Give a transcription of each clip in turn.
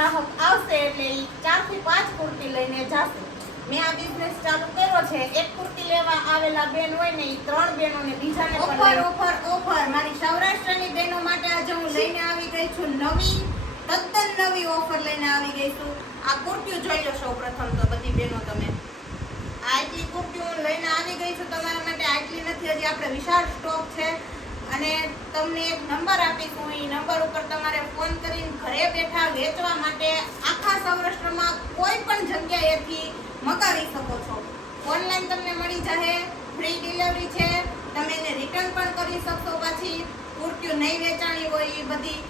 ગ્રાહક આવશે એટલે ઈ 4 થી 5 કુર્તી લઈને જશે. મેં આ બિઝનેસ ચાલુ કર્યો છે. એક કુર્તી લેવા આવેલા બેન હોય ને ઈ 3 બેનોને બીજાને પણ ઓફર મારી સૌરાષ્ટ્રની બહેનો માટે આજે હું લઈને આવી ગઈ છું તદ્દન નવી ઓફર લઈને આવી ગઈ છું. આ કુર્તીઓ જોઈ લો સૌપ્રથમ તો બધી બહેનો તમે. આટલી કુર્તીઓ હું લઈને આવી ગઈ છું તમારા માટે. આટલી નથી, હજી આપણે વિશાળ સ્ટોક છે અને તમને એક નંબર આપીશું. એ નંબર ઉપર તમારે ફોન કરીને ઘરે બેઠા વેચવા માટે આખા સૌરાષ્ટ્રમાં કોઈ પણ જગ્યાએથી મગાવી શકો છો. ઓનલાઈન તમને મળી જશે, ફ્રી ડિલિવરી છે. તમે એને રિટર્ન પણ કરી શકશો. પાછી કુર્તીઓ નહીં વેચાણી હોય એ બધી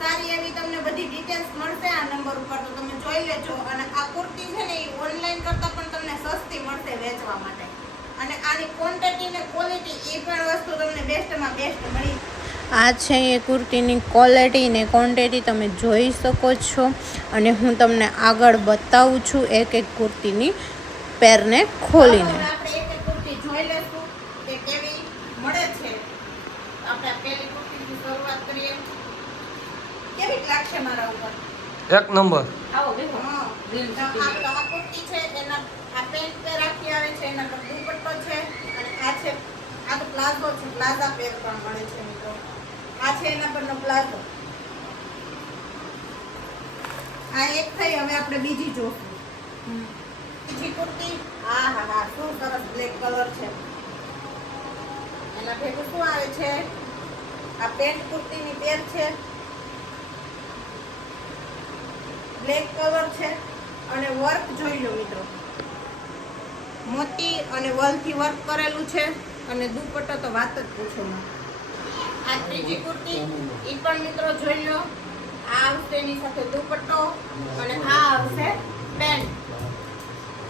સારી એવી તમને બધી ડિટેલ્સ મળશે આ નંબર ઉપર, તો તમે જોઈ લેજો. અને આ કુર્તી છે ને એ ઓનલાઈન કરતાં પણ તમને સસ્તી મળશે વેચવા માટે. અને આની ક્વોન્ટિટી ને ક્વોલિટી એ પણ વસ્તુ તમને બેસ્ટમાં બેસ્ટ મળી. આ છે એ કુર્તીની ક્વોલિટી ને ક્વોન્ટિટી તમે જોઈ શકો છો. અને હું તમને આગળ બતાવું છું એક એક કુર્તીની પેરને ખોલીને. આપણે એક એક કુર્તી જોઈ લેશું કે કેવી મળે છે. આપણે પહેલી કુર્તીથી શરૂઆત કરીએ. કેવી લાગશે મારા ઉપર? એક નંબર. આવો દેખો. આ કુર્તી છે એના આ પેન્ટ પેર આખી આવે છે, એના પર દુપટ્ટો છે અને આ છે આ તો પ્લાઝો છે. પ્લાઝા પેર પણ મળે છે મિત્રો. આ છે એના પરનો પ્લાઝો. આ એક થઈ. હવે આપણે બીજી જોશું. બીજી કુર્તી. હા હા હા, શું સરસ બ્લેક કલર છે. એના ભેગું શું આવે છે? આ પેન્ટ કુર્તીની પેર છે, બ્લેક કલર છે અને વર્ક જોઈ લો મિત્રો. મોતી અને વલથી વર્ક કરેલું છે અને દુપટ્ટો તો વાત જ પૂછો માં. આ ત્રીજી કુર્તી એ પણ મિત્રો જોઈ લો. આ આવશે એની સાથે દુપટ્ટો અને આ આવશે પેન્ટ.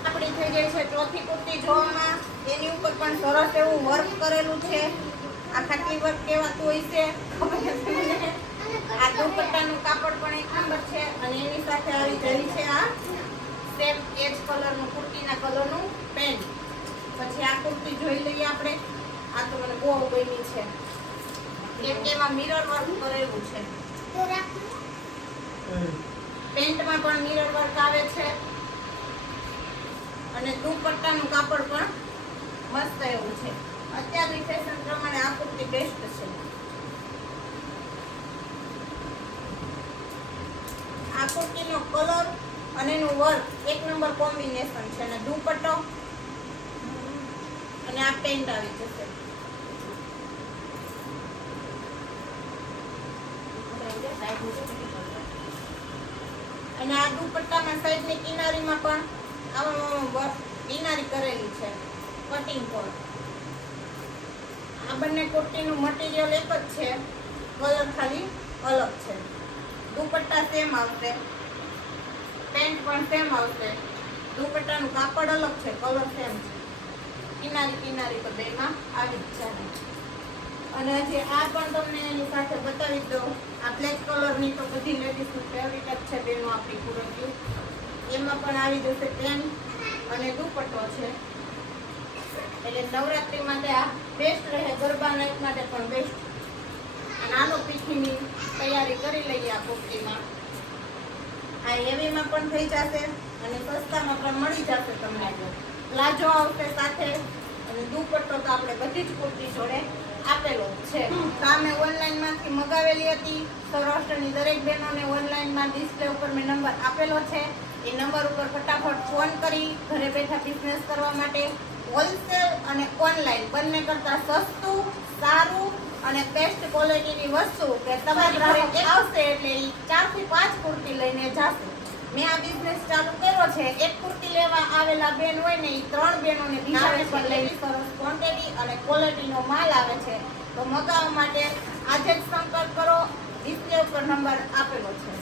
આપણી થઈ ગઈ છે ચોથી કુર્તી જોવામાં. એની ઉપર પણ સરસ એવું વર્ક કરેલું છે. આ ખાટલી વર્ક કહેવાતું હોય છે, ખબર છે મને. આ દુપટ્ટાનું કાપડ પણ એક નંબર છે અને એની સાથે આવી જઈ છે આ સેમ એજ કલરનું કુર્તીના કલરનું પેન્ટ. પછી આ કુર્તી જોઈ લઈએ આપણે. આ તો મને બહુ ગમી છે કેમ કે એમાં મિરર વર્ક કરેલું છે. પેન્ટમાં પણ મિરર વર્ક આવે છે અને દુપટ્ટાનું કાપડ પણ મસ્ત એવું છે. અત્યારની ફેશન પ્રમાણે આ કુર્તી બેસ્ટ છે. આ કુર્તીનો કલર અને એનું વર્ક એક નંબર કોમ્બિનેશન છે. અને દુપટ્ટો અને આ પેન્ટ આવી જશે. અને આ દુપટ્ટામાં સાઈડની કિનારીમાં પણ આવા કિનારી કરેલી છે કટિંગ પર. આ બંને કુર્તીનું મટીરિયલ એક જ છે, કલર ખાલી અલગ છે. દુપટ્ટા સેમ આવશે, પેન્ટ પણ સેમ આવશે. દુપટ્ટાનું કાપડ અલગ છે, કલર સેમ છે. કિનારી કિનારી તો બેમાં આવી જ છે. અને હજી આ પણ તમને એની સાથે બતાવી દઉં. આ બ્લેક કલરની તો બધી લેડીઝનું ફેવરિટ જ છે બેનો આપણી કુર્તીઓ. એમાં પણ આવી જશે પેન્ટ અને દુપટ્ટો છે. એટલે નવરાત્રી માટે આ બેસ્ટ રહે, ગરબા નાઇટ માટે પણ બેસ્ટ. અને આનો પીઠીની તૈયારી કરી લઈએ આ કુર્તીમાં. આ હેવીમાં પણ થઈ જશે અને સસ્તામાં પણ મળી જશે તમને. પ્લાઝો આવશે સાથે અને દુપટ્ટો તો આપણે બધી જ કુર્તી જોડે આપેલો છે. સામે ઓનલાઈનમાંથી મગાવેલી હતી. સૌરાષ્ટ્રની દરેક બહેનોને ઓનલાઈનમાં ડિસ્પ્લે ઉપર મેં નંબર આપેલો છે. એ નંબર ઉપર ફટાફટ ફોન કરી ઘરે બેઠા બિઝનેસ કરવા માટે. હોલસેલ અને ઓનલાઈન બંને કરતાં સસ્તું, સારું અને બેસ્ટ ક્વોલિટીની વસ્તુ કે તમારા ગ્રાહક આવશે એટલે ઈ 4 થી 5 કુર્તી લઈને જશે. મેં આ બિઝનેસ ચાલુ કર્યો છે. એક કુર્તી લેવા આવેલા બેન હોય ને ઈ 3 બેનોને બીજાને પણ લઈને સરસ ક્વોન્ટિટી અને ક્વોલિટીનો માલ આવે છે. તો મગાવવા માટે આજે જ સંપર્ક કરો. ડિસ્પ્લે ઉપર નંબર આપેલો છે.